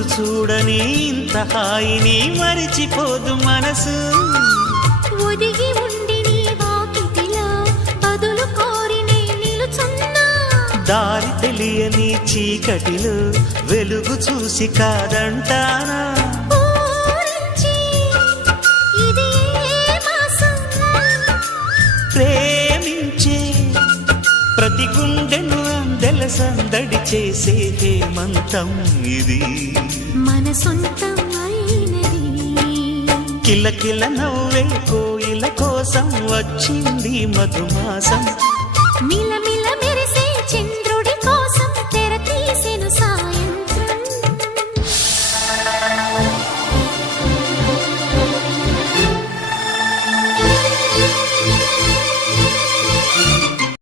రోజు చూడని ఇంత హాయిని మరిచిపోదు మనసు. ఒదిగి ఉండి నీ వాకిటిలో బదులు కోరి నే నిలుచున్నా. దారి తెలియని చీకటిలో వెలుగు చూసి కాదంటానా. ఊరించి ఇది ఏ మాసం? ప్రేమించే ప్రతి గుండెను అందెల సందడి చేసే హేమంతం ఇది. మన సొంతం అయినది. కిలకిల నవ్వే కోయిల కోసం వచ్చింది మధుమాసం. మిలమిల